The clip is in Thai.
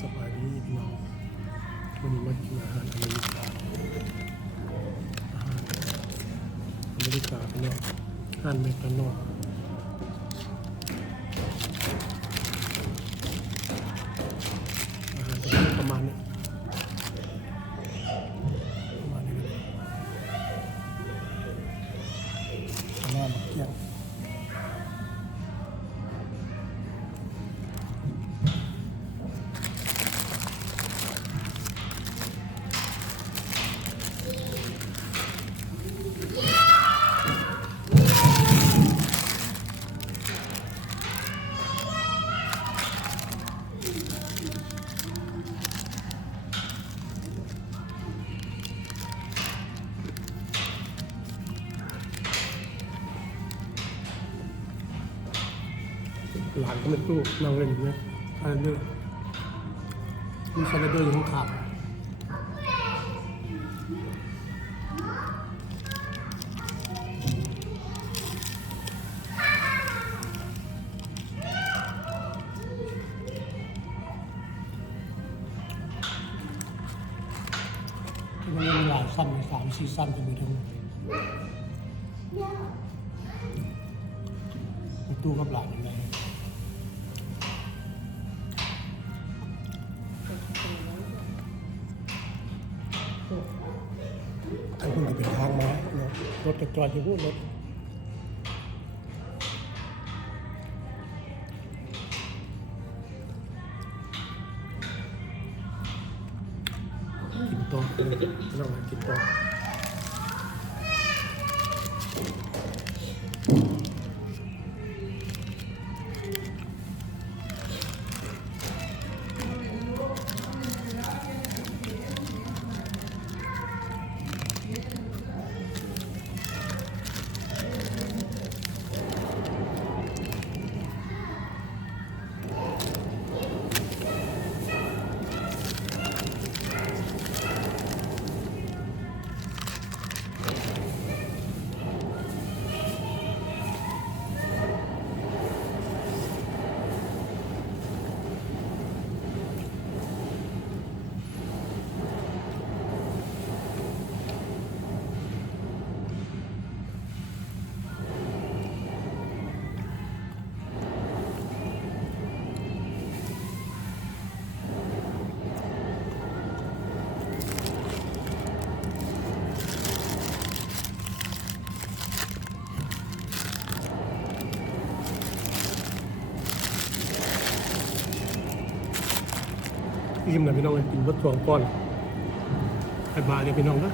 สบายดีพี่น้องวันนี้มากินอาหารอเมริกาพี่น้องอาหารเมกาโนอาหารจะเป็นประมาณนี้หน้าบักเกี้ยงหลานก็ไม่ตู้นั่งเล่นอยู่เนี่ยอะไรเด้อมีสไลเดอร์อยู่ข้างขามันมีหลายสั้น3-4สั้นจะมีทั้งมีตู้กับหลานอย่างไรทางคุณจะเป็นทางมารถกระจอดอยู่พูดรถกินโต๊ะนั่งกินโต๊ะอิ่มเลยพี่น้องกินเบิด2 ก้อนไอ้บาเนี่ยพี่น้องนะ